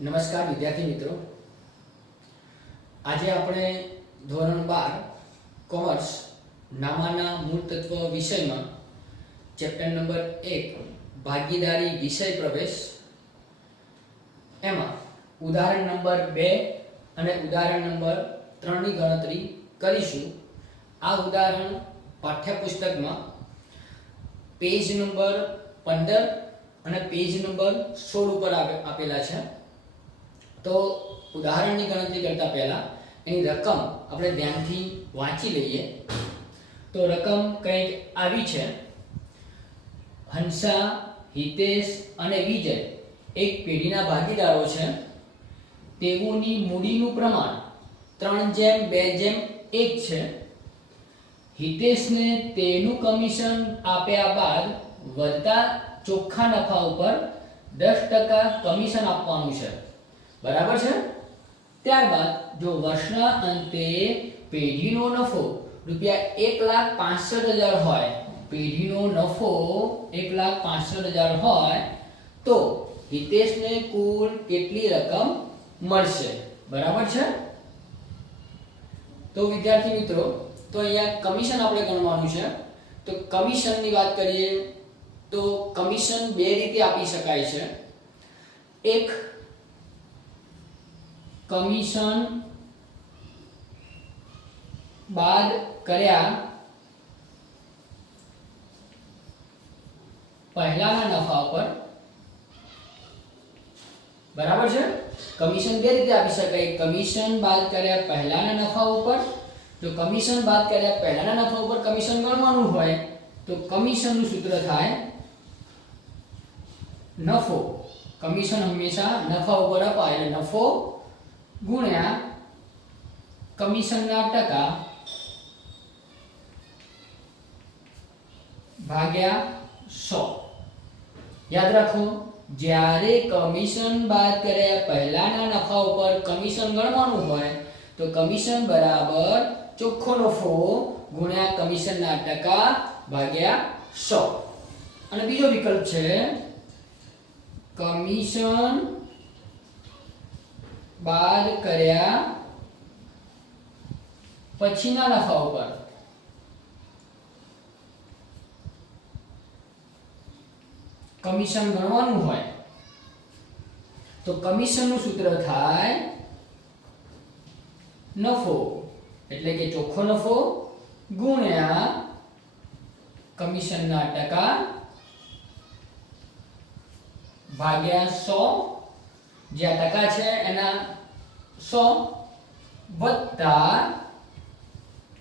નમસ્કાર વિદ્યાર્થી મિત્રો, આજે આપણે ધોરણ 12 કોમર્સ નામાના મૂળ તત્વ વિષયમાં ચેપ્ટર નંબર 1 ભાગીદારી વિષય પ્રવેશ એમાં ઉદાહરણ નંબર 2 અને ઉદાહરણ નંબર 3 ની ગણતરી કરીશું। આ ઉદાહરણ પાઠ્યપુસ્તકમાં પેજ નંબર 15 અને પેજ નંબર 16 ઉપર આપેલા છે। तो उदाहरण की गणतरी करता पहला एनी रकम अपने ध्यान थी वांची लईए। तो रकम कई आवी छे, हंसा, हितेश अने विजय एक पेढ़ीना भागीदारो छे। तेओनी मूडीनुं प्रमाण 3:2:1 छे। हितेश ने तेनुं कमीशन आप्या बाद वधता चोख्खा नफा उपर 10% कमीशन आपवानुं छे, बराबर है। त्यारबाद जो वर्षना अंते पेढ़ीनो नफो रुपया 1,65,000 होय, पेढ़ीनो नफो 1,65,000 होय तो हितेश ने कुल केटली रकम मळशे, बराबर है। तो विद्यार्थी मित्रों, तो अहींया कमीशन आपणे गणवानुं छे। तो कमीशन नी वात करीए तो कमीशन बे रीते आपी शकाय छे। एक कमीशन बाद कर्या पहलाना नफा पर, बराबर है। कमीशन बे रीते आपी शकाय। कमीशन बाद कर्या पहलाना नफा पर, जो कमीशन बाद कर्या पहलाना नफा पर कमीशन गणवानुं होय तो कमीशन नुं सूत्र थाय नफो। कमीशन हमेशा नफा पर अपाय એટલે नफो गुण्या कमीशन ना टका भाग्या 100। याद रखो, ज्यारे कमीशन बाद करे पहलाना नफा पर कमीशन गणवानुं होय तो कमीशन बराबर चोख्खो नफो गुण्या कमीशन ना टका भाग्या 100। અને બીજો વિકલ્પ છે कमीशन बाद कर्या पछीना नफा पर, कमीशन गणवानुं होय तो कमीशन नुं सूत्र थाय नफो એટલે કે ચોખ્ખો નફો ગુણ્યા कमीशन ना टका भाग्या 100। जे टका छे एना 100 वत्ता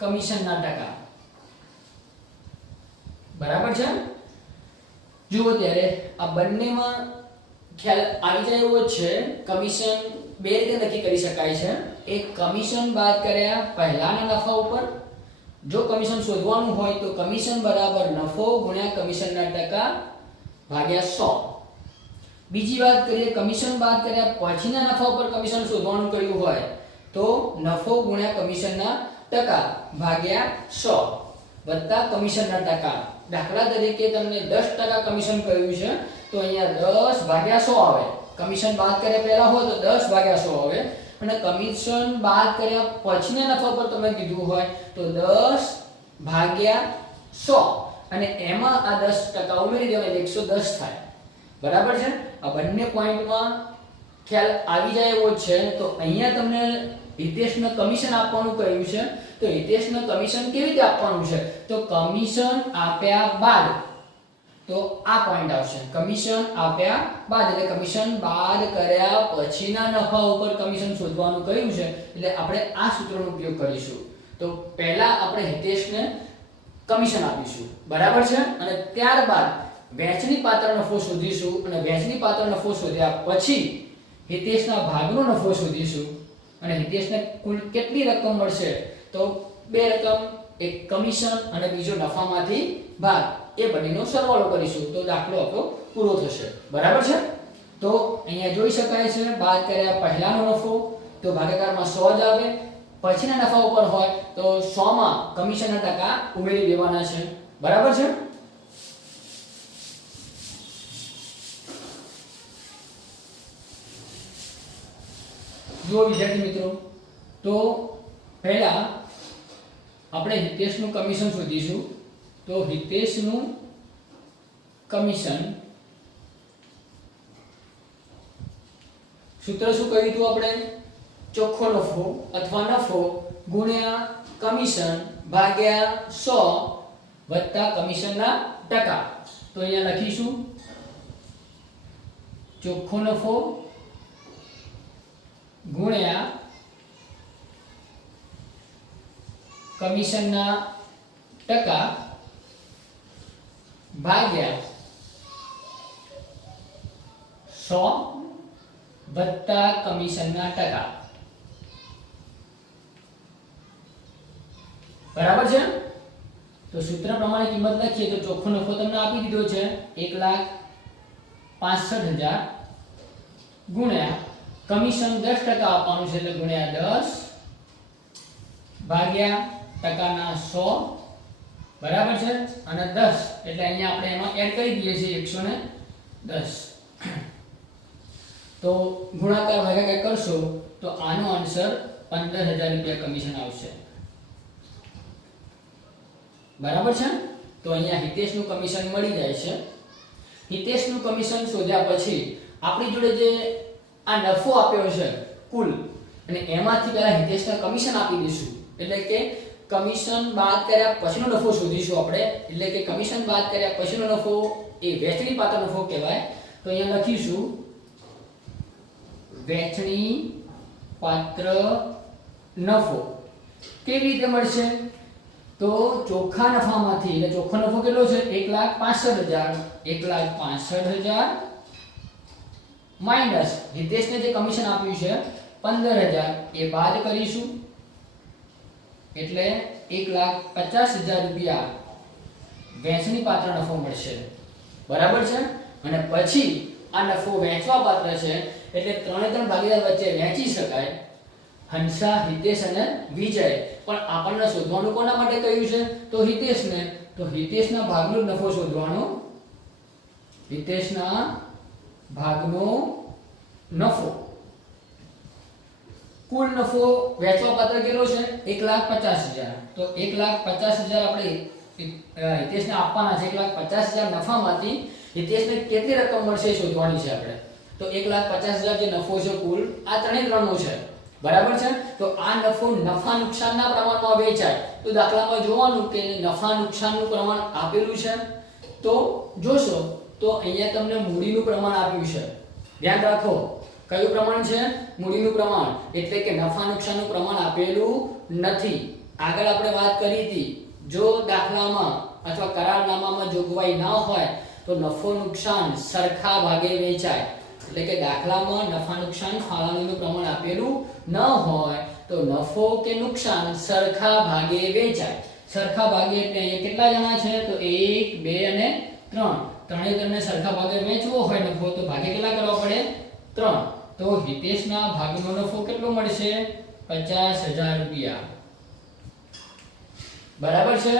कमीशन ना टका, बराबर है। जुओ त्यारे आ बन्नेमां ख्याल आवी जाय एवो छे। कमीशन बे रीते नक्की करी शकाय छे। एक कमीशन बाद कर्या पहलाना नफा उपर, जो कमीशन शोधवानुं होय तो कमीशन बराबर नफो गुण्या कमीशन ना टका भाग्या 100। बीजी बात करिए, कमीशन बाद कर्या पछीना नफा पर कमीशन शोधवानुं कर्युं होय तो नफो गुण्या कमीशन ना टका भाग्या 100 वत्ता कमीशन ना टका। दाखला तरीके तमने 10% कमीशन कर्युं छे तो अहींया 10 भाग्या 100 आवे। कमीशन बाद कर्या पहेला हो तो 10 भाग्या 100 आवे અને કમિશન બાદ કર્યા પછીના નફા પર તમે કીધું હોય તો 10 ભાગ્યા 100 અને એમાં આ 10% ઉમેરી દેવાય 110 થાય, बराबर है। आ बन्ने पॉइंट में ख्याल आवी जाय एवो छे। तो अहींया तमने हितेशने कमीशन आपवानुं कह्युं छे तो हितेशने कमीशन केवी रीते आपवानुं छे तो कमीशन आप्या बाद, तो आ पॉइंट आवशे कमीशन आप्या बाद એટલે कमीशन बाद कर्या पछीना नफा उपर कमीशन शोधवानुं कह्युं छे એટલે આપણે આ સૂત્રનો ઉપયોગ કરીશું। તો પહેલા આપણે हितेशने कमीशन આપીશું, बराबर છે। અને ત્યારબાદ વેચની પાત્ર નફો શોધીશું અને વેચની પાત્ર નફો શોધ્યા પછી हितेशना भागનો નફો શોધીશું અને हितेशને કુલ કેટલી રકમ મળશે તો બે રકમ, એક કમિશન અને બીજો નફામાંથી ભાગ, એ બંનેનો સરવાળો કરીશું તો દાખલો આપણો પૂરો થશે, બરાબર છે। તો અહીંયા જોઈ શકાય છે બાદ કર્યા પહેલાનો નફો તો ભાગાકારમાં 100 જ આવે, પછીના નફા ઉપર હોય તો 100 માં કમિશનના ટકા ઉમેરી દેવાના છે, બરાબર છે। જો વિદ્યાર્થી મિત્રો, તો પહેલા આપણે હિતેશનું કમિશન શોધીશું. તો હિતેશનું કમિશન સૂત્ર શું કર્યું હતું આપણે? ચોખ્ખો નફો અથવા નફો ગુણ્યા કમિશન ભાગ્યા 100 વત્તા કમિશનના ટકા. તો અહીંયા લખીશું ચોખ્ખો નફો ગુણ્યા કમિશનના ટકા ભાગ્યા 100 વત્તા કમિશનના ટકા. બરાબર છે? તો સૂત્ર પ્રમાણે કિંમત લખીએ તો ચોખ્ખો નફો તમને આપી દીધો છે 1,65,000 ગુણ્યા કમિશન 10% આપવાનું છે એટલે ગુણ્યા 10 ભાગ્યા ટકાના 100. બરાબર છે? અને 10 એટલે અહીંયા આપણે એમાં એડ કરી દઈએ છીએ 110. તો ગુણાકાર ભાગાકાર કરશો તો આનો આન્સર 15,000 રૂપિયા કમિશન આવશે. બરાબર છે? તો અહીંયા હિતેશનું કમિશન મળી જાય છે. હિતેશનું કમિશન શોધ્યા પછી આપણી જોડે જે આ નફો આપ્યો છે કુલ, અને એમાંથી પહેલા હિતેશને કમિશન આપી દઈશું. એટલે કે કમિશન બાદ કર્યા પછીનો નફો શોધીશું આપણે. એટલે કે કમિશન બાદ કર્યા પછીનો નફો એ વહેંચણી પાત્ર નફો કહેવાય. તો અહીંયા લખીશું વહેંચણી પાત્ર નફો. કેવી રીતે મળશે? તો ચોખ્ખા નફામાંથી, એટલે ચોખ્ખો નફો કેટલો છે? 1,65,000. 1,65,000 માઈનસ હિતેશને જે કમિશન આપ્યું છે 15,000 એ બાદ કરીશું એટલે 1,50,000 રૂપિયા વહેંચણી પાત્ર નફો મળશે. બરાબર છે? અને પછી આ નફો વહેંચવા પાત્ર છે એટલે 3 ભાગીદાર વચ્ચે વહેંચી શકાય. હંસા, હિતેશ અને વિજય. પણ આપણને શોધવાનું કોના માટે કહ્યું છે? તો હિતેશને. તો હિતેશના ભાગનો નફો શોધવાનો. હિતેશના ભાગનો નફો. કુલ નફો વહેંચવા પાત્ર કેટલો છે? 1,50,000. તો 1,50,000 આપણે હિતેશને આપવાના છે. 1,50,000 નફામાંથી હિતેશને કેટલી રકમ મળશે એ શોધવાની છે આપણે. તો 1,50,000 જે નફો છે કુલ, આ ત્રણનો છે. બરાબર છે? તો આ નફો નફા નુકસાનના પ્રમાણમાં વેચાય. તો દાખલામાં જોવાનું કે નફા નુકસાનનું પ્રમાણ આપેલું છે. તો જોશો તો અહીંયા તમને મૂડીનું પ્રમાણ આપ્યું છે. ધ્યાન રાખો, કયું પ્રમાણ છે? મૂડીનું પ્રમાણ. એટલે કે નફા નુકસાનનું પ્રમાણ આપેલું નથી. આગળ આપણે વાત કરી હતી, જો દાખલામાં અથવા કરારનામામાં જોગવાઈ ના હોય તો નફો નુકસાન સરખા ભાગે વેચાય. એટલે કે દાખલામાં નફા નુકસાન ફાળવણીનું પ્રમાણ આપેલું ન હોય તો નફો કે નુકસાન સરખા ભાગે વેચાય. સરખા ભાગે એટલે અહીંયા કેટલા જણા છે? તો 1, 2 અને 3. ત્રણે સરખા ભાગે વેચવો હોય નફો તો ભાગે કેટલા કરવા પડે? 3. તો હિતેશના ભાગનો નફો કેટલો મળશે? 50,000 રૂપિયા. બરાબર છે?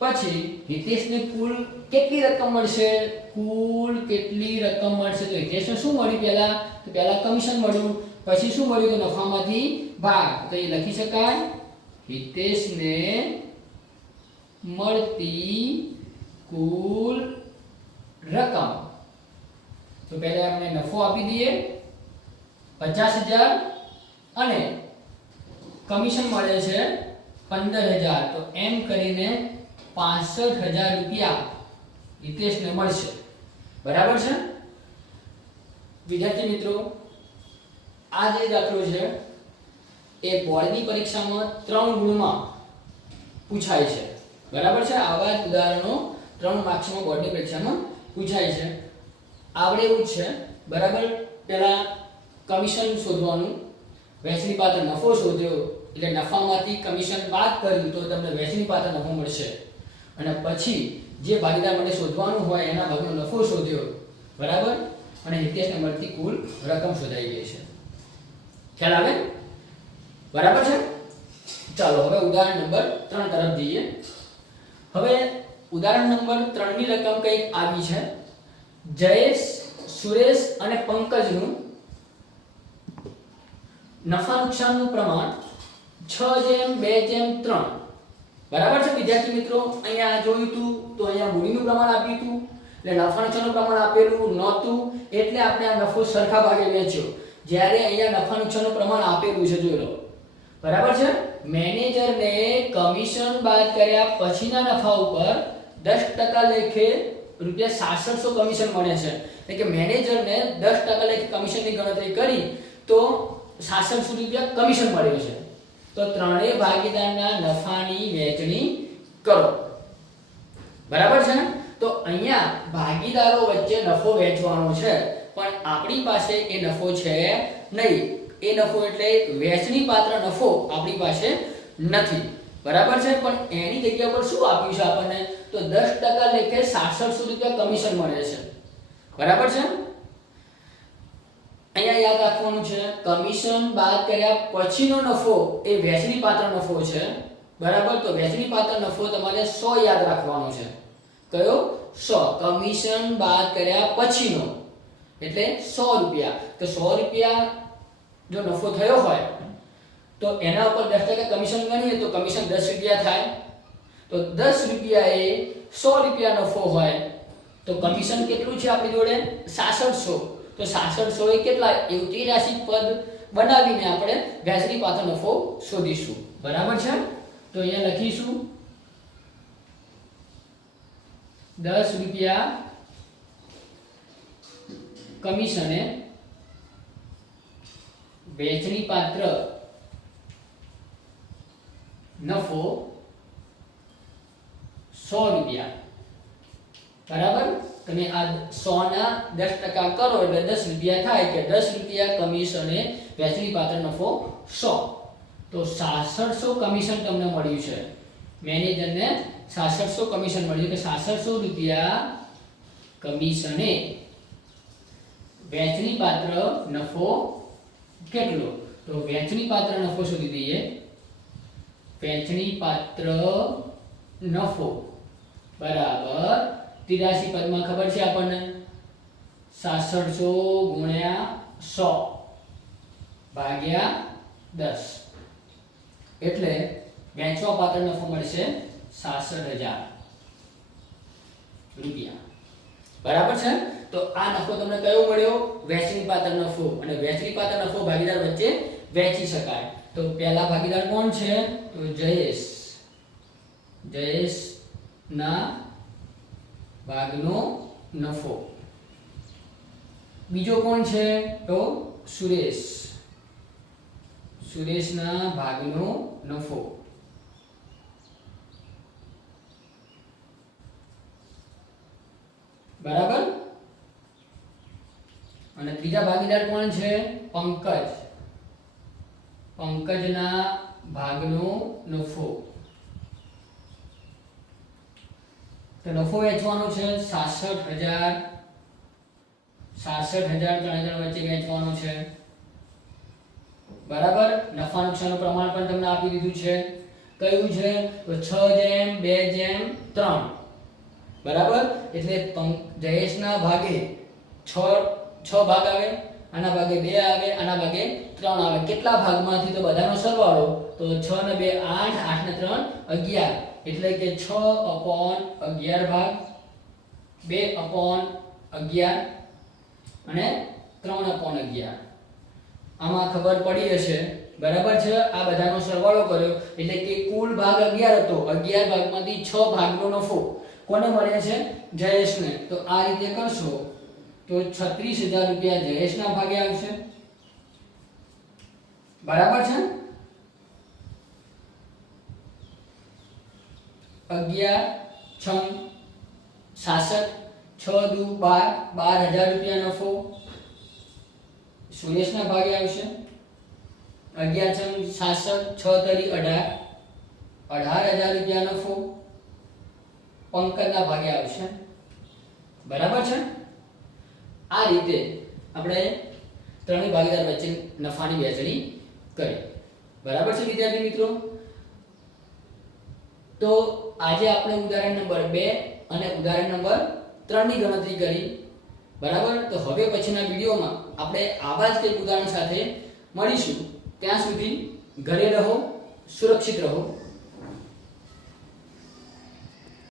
પછી હિતેશને કુલ કેટલી રકમ મળશે? કુલ કેટલી રકમ મળશે? તો હિતેશને શું મળ્યું? પહેલા કમિશન મળ્યું. પછી શું મળ્યું? તો નફામાંથી ભાગ. તો એ લખી શકાય હિતેશને મળતી કુલ રકમ. તો પહેલા આપણે નફો આપી દઈએ 50,000 અને કમિશન મળે છે 15,000. તો એમ કરીને 65,000 રૂપિયા હિતેશને મળશે. બરાબર છે? વિદ્યાર્થી મિત્રો, આ જે દાખલો છે એ બોર્ડની પરીક્ષામાં 3 ગુણમાં પૂછાય છે. બરાબર છે? આવા જ ઉદાહરણો 3 માર્ક્સમાં બોર્ડની પરીક્ષામાં પૂછાય છે. આવડે એવું જ છે. બરાબર? પહેલા કમિશન શોધવાનું, વહેંચણી પાત્ર નફો શોધ્યો એટલે નફામાંથી કમિશન બાદ કર્યું તો તમને વહેંચણી પાત્ર નફો મળશે. અને પછી જે ભાગીદાર માટે શોધવાનું હોય એના ભાગનો નફો શોધ્યો. બરાબર? અને હિતેશને મળતી કુલ રકમ શોધાઈ ગઈ છે. ખ્યાલ આવે? બરાબર છે? ચાલો હવે ઉદાહરણ નંબર 3 તરફ જઈએ. હવે ઉદાહરણ નંબર 3 ની રકમ કંઈક આવી છે. જયેશ, સુરેશ અને પંકજનું નફા નુકસાનનું પ્રમાણ 6:2:3 બરાબર છે વિદ્યાર્થી મિત્રો. અહીંયા જોયું તું તો અહીંયા મૂડીનું પ્રમાણ આપ્યું હતું એટલે નફા નુકસાનનું પ્રમાણ આપેલું નહોતું એટલે આપણે આ નફો સરખા ભાગે વેચ્યો. જ્યારે અહીંયા નફા નુકસાનનું પ્રમાણ આપેલું છે જોઈ લો. બરાબર છે. મેનેજરને કમિશન બાદ કર્યા પછીના નફા ઉપર 10% લેખે ₹6700 કમિશન મળે છે. એટલે કે મેનેજરને 10% લેખે કમિશનની ગણતરી કરી તો ₹6700 કમિશન મળ્યો છે. તો ત્રણેય ભાગીદારના નફાની વહેંચણી કરો. બરાબર છે. તો અહીંયા ભાગીદારો વચ્ચે નફો વહેંચવાનો છે પણ આપણી પાસે એ નફો છે નહીં. એ નફો એટલે વહેંચણી પાત્ર નફો આપણી પાસે નથી. બરાબર છે. પણ એની જગ્યા પર શું આપ્યું છે આપણને તો 10% લેખે ₹6700 કમિશન મળે છે. બરાબર છે. અહીંયા યાદ રાખવાનું છે કમિશન બાદ કર્યા પછીનો નફો એ વહેંચણી પાત્ર નફો છે. બરાબર. તો વહેંચણી પાત્ર નફો તમારે 100 યાદ રાખવાનો છે. કયો 100. કમિશન બાદ કર્યા પછીનો એટલે ₹100. તો ₹100 જો નફો થયો હોય તો એના ઉપર 10% કમિશન ગણીએ તો કમિશન ₹10 થાય. તો ₹10 એ ₹100 નફો હોય તો કમિશન કેટલું છે આપણી જોડે 6700. તો 6700 એ કેટલા એવું ત્રિરાશિક પદ બનાવીને આપણે વહેંચણી પાત્ર નફો શોધીશું. બરાબર છે. તો અહીંયા લખીશું ₹10 કમિશને વહેંચણી પાત્ર નફો ₹100. બરાબર. તમે આ 100 ના 10% કરો એટલે ₹10 થાય કે ₹10 કમિશને વહેંચણી પાત્ર નફો 100. તો 6700 કમિશન તમને મળ્યું છે. મેનેજરને 6700 કમિશન મળ્યું કે ₹6700 કમિશને વહેંચણી પાત્ર નફો કેટલો તો વહેંચણી પાત્ર નફો શોધી દઈએ. વહેંચણી પાત્ર નફો બરાબર 83 પદમાં ખબર છે આપણને 6700 ગુણ્યા 100 ભાગ્યા 10 એટલે વેચવા પાત્ર નફો મળશે 66000 બરાબર છે. તો આ નફો તમને કયો મળ્યો વહેંચણી પાત્ર નફો. અને વહેંચણી પાત્ર નફો ભાગીદાર વચ્ચે વહેંચી શકાય. તો પહેલા ભાગીદાર કોણ છે તો જયેશ ના ભાગનો નફો. બીજો કોણ છે તો સુરેશના ભાગનો નફો. બરાબર. અને ત્રીજા ભાગીદાર કોણ છે પંકજના ભાગનો નફો. તો નફો વેચવાનો છે 66000 ત્રણે ત્રણ વચ્ચે વેચવાનો છે. બરાબર. નફા નુકસાનનું પ્રમાણ પણ તમને આપી દીધું છે. કયું છે તો 6:2:3. બરાબર. એટલે જયેશના ભાગે 6 ભાગ આવે, આના ભાગે 2 આવે, આના ભાગે 3 આવે. કેટલા ભાગમાંથી તો બધાનો સરવાળો તો 6 ને 2 8, 8 ને 3 11 એટલે કે 6/11 ભાગ 2/11 અને 3/11. આમાં ખબર પડી હશે. બરાબર છે. આ બધાનો સરવાળો કર્યો એટલે કે કુલ ભાગ 11 હતો. 11 ભાગમાંથી 6 ભાગનો નફો કોને મળે છે જયેશને. તો આ રીતે કરશો તો 36000 જયેશના ભાગે આવશે. બરાબર છે. 11 6 66 6 દુ 12 12000 નફો સુરેશના ભાગે આવશે. 11 66 6 તરી 18000 નફો પંકજના ભાગે આવશે. બરાબર છે. આ રીતે આપણે ત્રણેય ભાગીદાર વચ્ચે નફાની વહેંચણી કરી. બરાબર છે વિદ્યાર્થી મિત્રો. તો આજે આપણે ઉદાહરણ નંબર 2 અને ઉદાહરણ નંબર 3 ની ગણતરી કરી. બરાબર. તો હવે પછીના વિડિયોમાં આપણે આવા જ કંઈક ઉદાહરણ સાથે મળીશું. ત્યાં સુધી ઘરે રહો, સુરક્ષિત રહો.